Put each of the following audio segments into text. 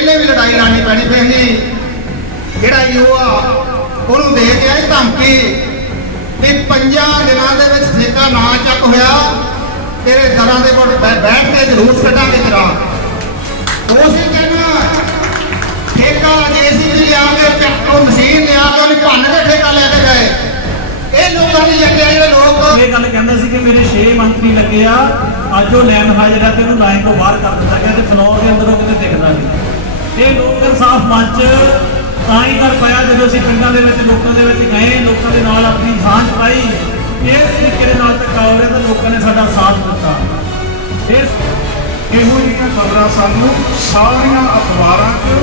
ਪਹਿਲੇ ਵੀ ਲੜਾਈ ਲੜਨੀ ਪੈਣੀ ਪੈਂਦੀ ਜਿਹੜਾ ਯੂਆ, ਉਹਨੂੰ ਦੇ ਕੇ ਆਈ ਧਮਕੀ ਕਿ ਪੰਜਾਂ ਦਿਨਾਂ ਦੇ ਵਿੱਚ ਠੇਕਾ ਨਾ ਚੱਕ ਹੋਇਆ। ਤੇਰੇ ਦਰਾਂ ਦੇ ਕੋਲ ਬੈਠ ਕੇ ਜਲੂਸ ਕੱਢਾਂਗੇ ਤੇਰਾ ਉਸੇ ਕਹਿੰਦਾ, ਠੇਕਾ ਜੇਸੀਬੀ ਲਿਆ ਕੇ ਚੱਕੋ ਮਸ਼ੀਨ ਲਿਆ ਕੇ ਉਹਨੇ ਭੰਨ ਕੇ ਠੇਕਾ ਲੈ ਕੇ ਗਏ। ਇਹ ਲੋਕਾਂ ਨੇ ਜੱਗੇ ਜਿਹੜੇ ਲੋਕ। ਇਹ ਗੱਲ ਕਹਿੰਦਾ ਸੀ ਕਿ ਮੇਰੇ 6 ਮੰਤਰੀ ਲੱਗੇ ਆ। ਅੱਜ ਉਹ ਲੈਣ ਹਾਜ਼ਰ ਆ ਤੇ ਉਹਨੂੰ ਲਾਈਨ ਤੋਂ ਬਾਹਰ ਕਰ ਦਿੱਤਾ ਗਿਆ ਤੇ ਫਲੋਰ ਦੇ ਅੰਦਰੋਂ ਕਿਤੇ ਦਿਖਦਾ ਨਹੀਂ। ਇਹ ਮੰਚ ਤਾਂ ਹੀ ਕਰ ਪਾਇਆ ਜਦੋਂ ਅਸੀਂ ਪਿੰਡਾਂ ਦੇ ਵਿੱਚ, ਲੋਕਾਂ ਦੇ ਵਿੱਚ ਗਏ, ਲੋਕਾਂ ਦੇ ਨਾਲ ਆਪਣੀ ਸਾਂਝ ਪਾਈ, ਇਸ ਤਰੀਕੇ ਦੇ ਨਾਲ ਧੱਕਾ ਹੋ ਤਾਂ ਲੋਕਾਂ ਨੇ ਸਾਡਾ ਸਾਥ ਦਿੱਤਾ। ਇਸ ਇਹੋ ਜਿਹੀਆਂ ਖਬਰਾਂ ਸਾਨੂੰ ਸਾਰੀਆਂ ਅਖਬਾਰਾਂ 'ਚ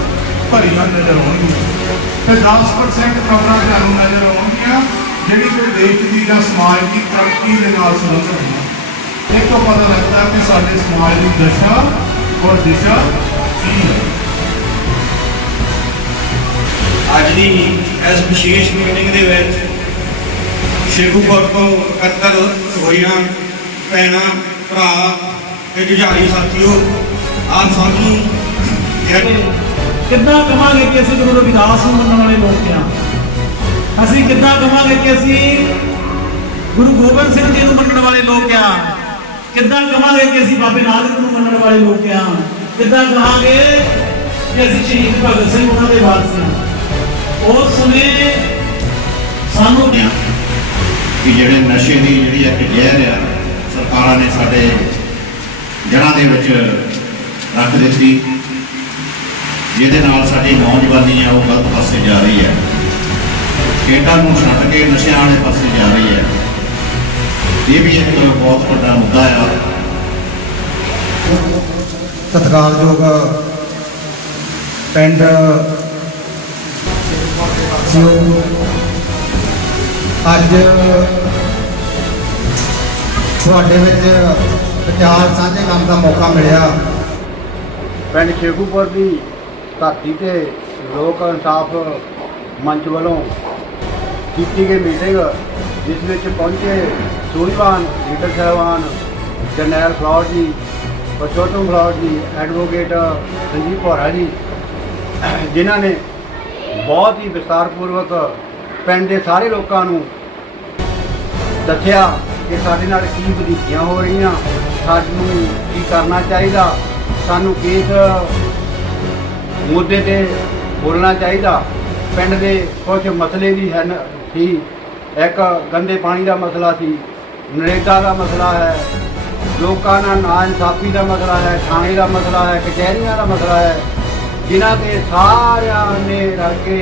ਭਰੀਆਂ ਨਜ਼ਰ ਆਉਣਗੀਆਂ। ਤੇ 10% ਖਬਰਾਂ ਸਾਨੂੰ ਨਜ਼ਰ ਆਉਣਗੀਆਂ, ਜਿਹੜੀ ਕਿ ਦੇਸ਼ ਦੀ ਜਾਂ ਸਮਾਜ ਦੀ ਤਰੱਕੀ ਦੇ ਨਾਲ ਸੰਬੰਧਿਤ ਹਨ ਇਹ ਤੋਂ ਪਤਾ ਲੱਗਦਾ ਕਿ ਸਾਡੇ ਸਮਾਜ ਦੀ ਦਸ਼ਾ ਔਰ ਦਿਸ਼ਾ ਕੀ ਹੈ। ਇਸ ਵਿਸ਼ੇਸ਼ ਮੀਟਿੰਗ ਦੇ ਵਿੱਚ ਸ਼ੇਖੂਪੁਰ ਤੋਂ ਇਕੱਤਰ ਹੋਈਆਂ ਭੈਣਾਂ, ਭਰਾ ਤੇ ਜੁਝਾਰੀ ਸਾਥੀਓ, ਆਪ ਸਾਨੂੰ ਜਿਹੜੇ ਕਿੱਦਾਂ ਕਵਾਂਗੇ ਕਿ ਅਸੀਂ ਗੁਰੂ ਰਵਿਦਾਸ ਨੂੰ ਮੰਨਣ ਵਾਲੇ ਲੋਕ ਆ ਅਸੀਂ ਕਿੱਦਾਂ ਕਹਾਂਗੇ ਕਿ ਅਸੀਂ ਗੁਰੂ ਗੋਬਿੰਦ ਸਿੰਘ ਜੀ ਨੂੰ ਮੰਨਣ ਵਾਲੇ ਲੋਕ ਆ ਕਿੱਦਾਂ ਕਵਾਂਗੇ ਕਿ ਅਸੀਂ ਬਾਬੇ ਨਾਨਕ ਨੂੰ ਮੰਨਣ ਵਾਲੇ ਲੋਕ ਆ ਕਿੱਦਾਂ ਕਹਾਂਗੇ ਕਿ ਅਸੀਂ ਸ਼ਹੀਦ ਭਗਤ ਸਿੰਘ ਉਹਨਾਂ ਦੇ ਵਾਰਸ ਆ ਉਸ ਸਮੇਂ ਸਾਨੂੰ ਕਿ ਜਿਹੜੇ ਨਸ਼ੇ ਦੀ ਜਿਹੜੀ ਇੱਕ ਜ਼ਹਿਰ ਆ ਸਰਕਾਰਾਂ ਨੇ ਸਾਡੇ ਜੜ੍ਹਾਂ ਦੇ ਵਿੱਚ ਰੱਖ ਦਿੱਤੀ। ਜਿਹਦੇ ਨਾਲ ਸਾਡੀ ਨੌਜਵਾਨੀ ਆ ਉਹ ਗਲਤ ਪਾਸੇ ਜਾ ਰਹੀ ਹੈ। ਖੇਡਾਂ ਨੂੰ ਛੱਡ ਕੇ ਨਸ਼ਿਆਂ ਵਾਲੇ ਪਾਸੇ ਜਾ ਰਹੀ ਹੈ। ਇਹ ਵੀ ਇੱਕ ਬਹੁਤ ਵੱਡਾ ਮੁੱਦਾ ਆ। ਸਤਿਕਾਰਯੋਗ ਪਿੰਡ ਸਿਓ ਅੱਜ ਤੁਹਾਡੇ ਵਿੱਚ ਵਿਚਾਰ ਸਾਂਝੇ ਕਰਨ ਦਾ ਮੌਕਾ ਮਿਲਿਆ। ਪਿੰਡ ਸ਼ੇਖੂਪੁਰ ਦੀ ਧਰਤੀ ਤੇ ਲੋਕ ਇਨਸਾਫ ਮੰਚ ਵੱਲੋਂ ਕੀਤੀ ਗਈ ਮੀਟਿੰਗ, ਜਿਸ ਵਿੱਚ ਪਹੁੰਚੇ ਸੂਝਵਾਨ ਲੀਡਰ ਸਾਹਿਬਾਨ ਜਰਨੈਲ ਫਲੌਰ ਜੀ, ਪਰਸ਼ੋਤਮ ਫਲੌਰ ਜੀ, ਐਡਵੋਕੇਟ ਸੰਜੀਵ ਭੋਰਾ ਜੀ, ਜਿਨ੍ਹਾਂ ਨੇ ਬਹੁਤ ਹੀ ਵਿਸਤਾਰਪੂਰਵਕ ਪਿੰਡ ਦੇ ਸਾਰੇ ਲੋਕਾਂ ਨੂੰ ਦੱਸਿਆ ਕਿ ਸਾਡੇ ਨਾਲ ਕੀ ਵਧੀਕੀਆਂ ਹੋ ਰਹੀਆਂ, ਸਾਨੂੰ ਕੀ ਕਰਨਾ ਚਾਹੀਦਾ, ਸਾਨੂੰ ਕਿਸ ਮੁੱਦੇ ਤੇ ਬੋਲਣਾ ਚਾਹੀਦਾ। ਪਿੰਡ ਦੇ ਕੁਝ ਮਸਲੇ ਵੀ ਹਨ, ਸੀ। ਇੱਕ ਗੰਦੇ ਪਾਣੀ ਦਾ ਮਸਲਾ ਸੀ, ਨਰੇਗਾ ਦਾ ਮਸਲਾ ਹੈ, ਲੋਕਾਂ ਨਾਲ ਨਾ ਇਨਸਾਫੀ ਦਾ ਮਸਲਾ ਹੈ, ਥਾਣੇ ਦਾ ਮਸਲਾ ਹੈ, ਕਚਹਿਰੀਆਂ ਦਾ ਮਸਲਾ ਹੈ। ਜਿਨ੍ਹਾਂ ਤੇ ਸਾਰਿਆਂ ਨੇ ਰਲ ਕੇ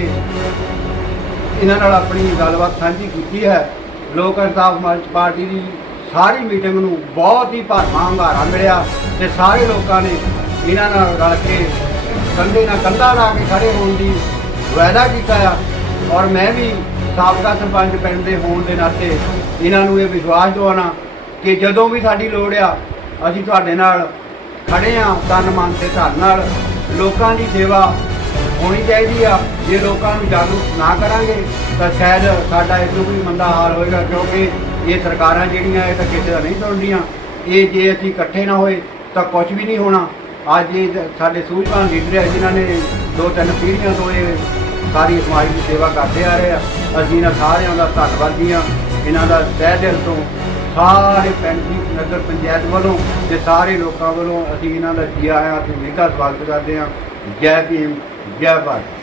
ਇਹਨਾਂ ਨਾਲ ਆਪਣੀ ਗੱਲਬਾਤ ਸਾਂਝੀ ਕੀਤੀ ਹੈ। ਲੋਕ ਇਨਸਾਫ ਮੰਚ ਪਾਰਟੀ ਦੀ ਸਾਰੀ ਮੀਟਿੰਗ ਨੂੰ ਬਹੁਤ ਹੀ ਭਰਵਾਂ ਹੰਗਾਰਾ ਮਿਲਿਆ ਤੇ ਸਾਰੇ ਲੋਕਾਂ ਨੇ ਇਹਨਾਂ ਨਾਲ ਰਲ ਕੇ ਕੰਧੇ ਨਾਲ ਕੰਧਾ ਲਾ ਕੇ ਖੜੇ ਹੋਣ ਦੀ ਵਾਅਦਾ ਕੀਤਾ ਆ। ਔਰ ਮੈਂ ਵੀ ਸਾਬਕਾ ਸਰਪੰਚ ਪਿੰਡ ਦੇ ਹੋਣ ਦੇ ਨਾਤੇ ਇਹਨਾਂ ਨੂੰ ਇਹ ਵਿਸ਼ਵਾਸ ਦਿਵਾਉਣਾ ਕਿ ਜਦੋਂ ਵੀ ਸਾਡੀ ਲੋੜ ਆ, ਅਸੀਂ ਤੁਹਾਡੇ ਨਾਲ ਖੜੇ ਆ, ਤਨ ਮਨ ਤੇ ਧਨ ਨਾਲ ਲੋਕਾਂ ਦੀ ਸੇਵਾ ਹੋਣੀ ਚਾਹੀਦੀ ਆ। ਜੇ ਲੋਕਾਂ ਨੂੰ ਜਾਗਰੂਕ ਨਾ ਕਰਾਂਗੇ, ਤਾਂ ਸ਼ਾਇਦ ਸਾਡਾ ਇਸ ਤੋਂ ਵੀ ਮੰਦਾ ਹਾਲ ਹੋਏਗਾ, ਕਿਉਂਕਿ ਇਹ ਸਰਕਾਰਾਂ ਜਿਹੜੀਆਂ, ਇਹ ਤਾਂ ਕਿਸੇ ਦਾ ਨਹੀਂ ਸੁਣਦੀਆਂ। ਇਹ ਜੇ ਅਸੀਂ ਇਕੱਠੇ ਨਾ ਹੋਏ, ਤਾਂ ਕੁਝ ਵੀ ਨਹੀਂ ਹੋਣਾ। ਅੱਜ ਇਹ ਜ- ਸਾਡੇ ਸੂਝਵਾਨ ਲੀਡਰ ਹੈ ਜਿਨ੍ਹਾਂ ਨੇ ਦੋ ਤਿੰਨ ਪੀੜ੍ਹੀਆਂ ਤੋਂ ਇਹ ਸਾਰੀ ਸਮਾਜ ਦੀ ਸੇਵਾ ਕਰਦੇ ਆ ਰਹੇ ਆ। ਅਸੀਂ ਇਹਨਾਂ ਸਾਰਿਆਂ ਦਾ ਧੰਨਵਾਦੀ ਹਾਂ ਇਹਨਾਂ ਦਾ ਤਹਿ ਦਿਲ ਤੋਂ ਸਾਰੇ ਪਿੰਡ ਨਗਰ ਪੰਚਾਇਤ ਵੱਲੋਂ ਤੇ ਸਾਰੇ ਲੋਕਾਂ ਵੱਲੋਂ ਅਸੀਂ ਇਹਨਾਂ ਦਾ ਜੀ ਆਇਆਂ ਤੇ ਨਿੱਘਾ ਸਵਾਗਤ ਕਰਦੇ ਹਾਂ। ਜੈ ਭੀਮ, ਜੈ ਭਾਰਤ।